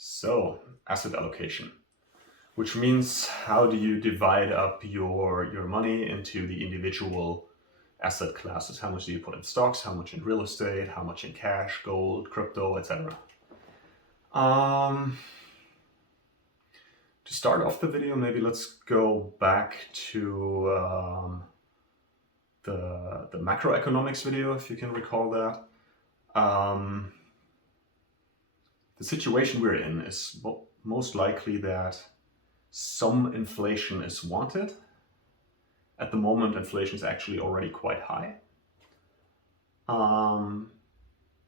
So, asset allocation, which means how do you divide up your money into the individual asset classes? How much do you put in stocks? How much in real estate? How much in cash, gold, crypto, etc. Um, to start off the video, maybe let's go back to the macroeconomics video, if you can recall that. The situation we're in is most likely that some inflation is wanted. At the moment, inflation is actually already quite high.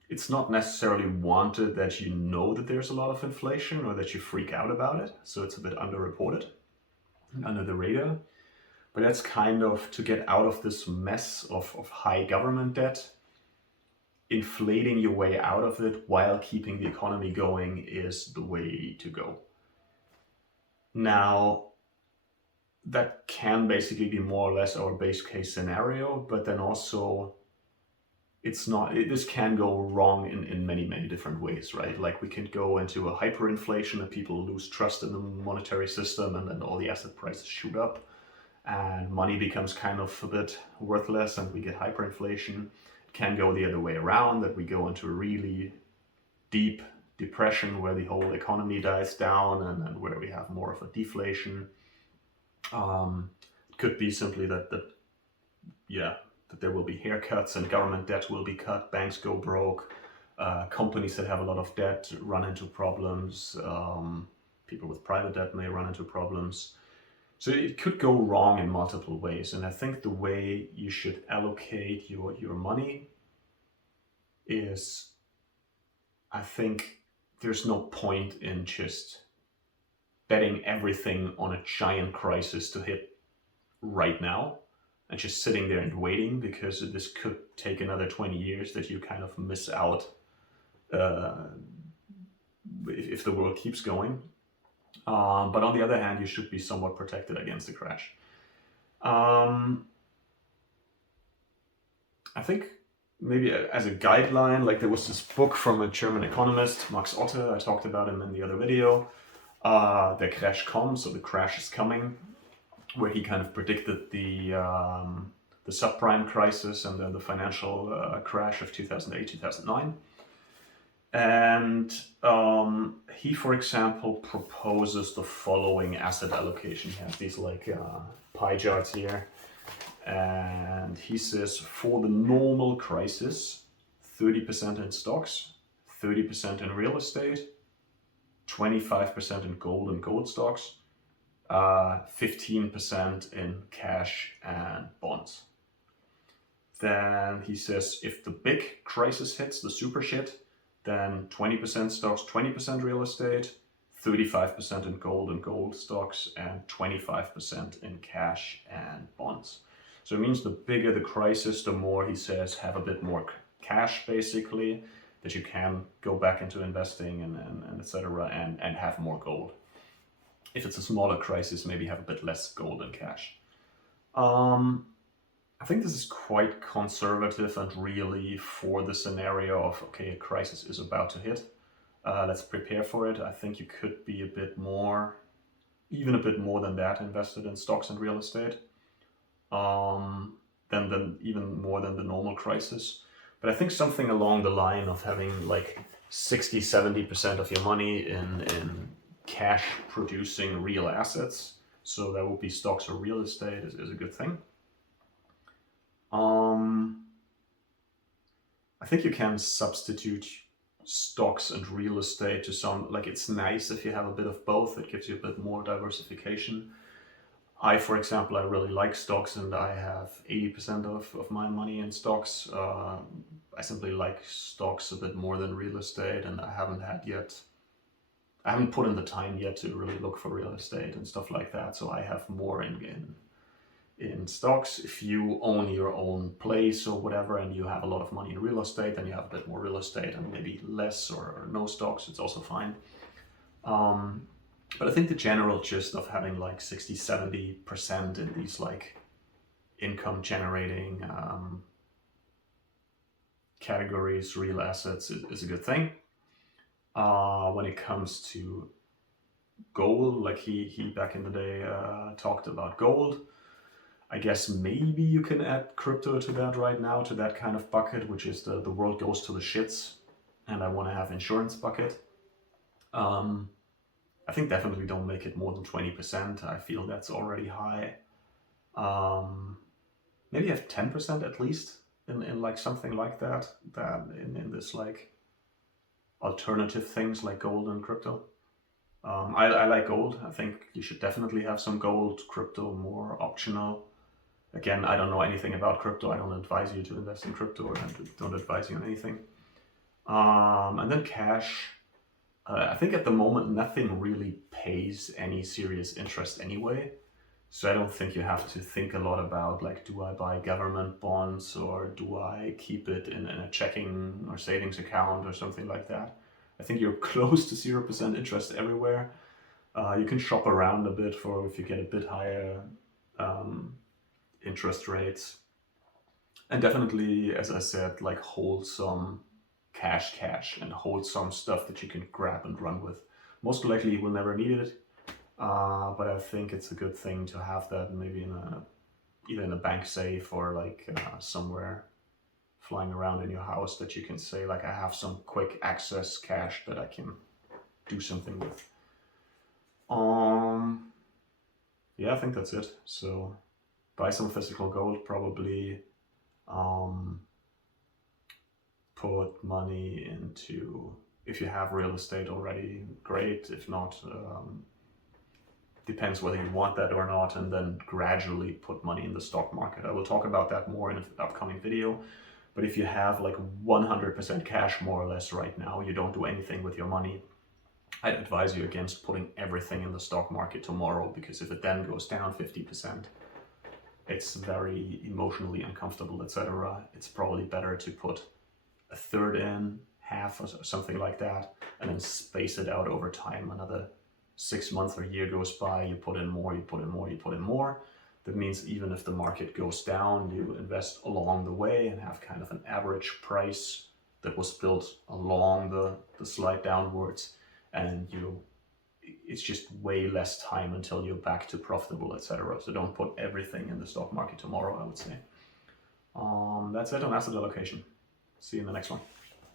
It's not necessarily wanted that you know that there's a lot of inflation or that you freak out about it, so it's a bit underreported and under the radar. But that's kind of to get out of this mess of high government debt. Inflating your way out of it while keeping the economy going is the way to go. Now, that can basically be more or less our base case scenario, but then also this can go wrong in many different ways, right? Like we can go into a hyperinflation and people lose trust in the monetary system, and then all the asset prices shoot up and money becomes kind of a bit worthless and we get hyperinflation. It can go the other way around, that we go into a really deep depression where the whole economy dies down and where we have more of a deflation. It could be simply that there will be haircuts and government debt will be cut, banks go broke, companies that have a lot of debt run into problems, people with private debt may run into problems. So it could go wrong in multiple ways. And I think the way you should allocate your money is, I think there's no point in just betting everything on a giant crisis to hit right now and just sitting there and waiting, because this could take another 20 years that you kind of miss out if the world keeps going. But on the other hand, you should be somewhat protected against a crash. I think maybe as a guideline, like there was this book from a German economist, Max Otte, I talked about him in the other video, Der Crash kommt, so the crash is coming, where he kind of predicted the subprime crisis and then the financial crash of 2008, 2009. And he, for example, proposes the following asset allocation. He has these like pie charts here. And he says for the normal crisis, 30% in stocks, 30% in real estate, 25% in gold and gold stocks, 15% in cash and bonds. Then he says if the big crisis hits, the super shit, then 20% stocks, 20% real estate, 35% in gold and gold stocks, and 25% in cash and bonds. So it means the bigger the crisis, the more, he says, have a bit more cash, basically, that you can go back into investing and etc. and have more gold. If it's a smaller crisis, maybe have a bit less gold and cash. I think this is quite conservative and really for the scenario of, okay, a crisis is about to hit. Let's prepare for it. I think you could be a bit more, even a bit more than that, invested in stocks and real estate, than even more than the normal crisis. But I think something along the line of having like 60-70% of your money in cash producing real assets, so that would be stocks or real estate, is a good thing. I think you can substitute stocks and real estate to some, like it's nice if you have a bit of both, it gives you a bit more diversification. For example, I really like stocks and I have 80% of my money in stocks. I simply like stocks a bit more than real estate, and I haven't put in the time yet to really look for real estate and stuff like that. So I have more in stocks. If you own your own place or whatever and you have a lot of money in real estate, then you have a bit more real estate and maybe less or no stocks, it's also fine. But I think the general gist of having like 60-70% in these like income generating categories, real assets, is a good thing. When it comes to gold, like he back in the day talked about gold. I guess maybe you can add crypto to that right now, to that kind of bucket, which is the world goes to the shits and I want to have insurance bucket. Um, I think definitely don't make it more than 20%. I feel that's already high. Um, Maybe have 10% at least in like something like that, in this like alternative things like gold and crypto. I like gold. I think you should definitely have some gold. Crypto more optional. Again, I don't know anything about crypto. I don't advise you to invest in crypto, or I don't advise you on anything. And then cash. I think at the moment nothing really pays any serious interest anyway. So I don't think you have to think a lot about like, do I buy government bonds or do I keep it in a checking or savings account or something like that. I think you're close to 0% interest everywhere. You can shop around a bit for if you get a bit higher um, interest rates. And definitely, as I said, like hold some cash and hold some stuff that you can grab and run with. Most likely you will never need it, but I think it's a good thing to have that maybe in a either in a bank safe or like somewhere flying around in your house that you can say like I have some quick access cash that I can do something with. Um, yeah, I think that's it. So buy some physical gold, probably um, put money into, if you have real estate already, great. If not, depends whether you want that or not, and then gradually put money in the stock market. I will talk about that more in an upcoming video. But if you have like 100% cash more or less right now, you don't do anything with your money, I'd advise you against putting everything in the stock market tomorrow, because if it then goes down 50%, it's very emotionally uncomfortable, etc. It's probably better to put a third in, half or something like that, and then space it out over time. Another 6 months or a year goes by, you put in more, you put in more, you put in more. That means even if the market goes down, you invest along the way and have kind of an average price that was built along the slide downwards, and it's just way less time until you're back to profitable, etc. So don't put everything in the stock market tomorrow, I would say. That's it on asset allocation. See you in the next one.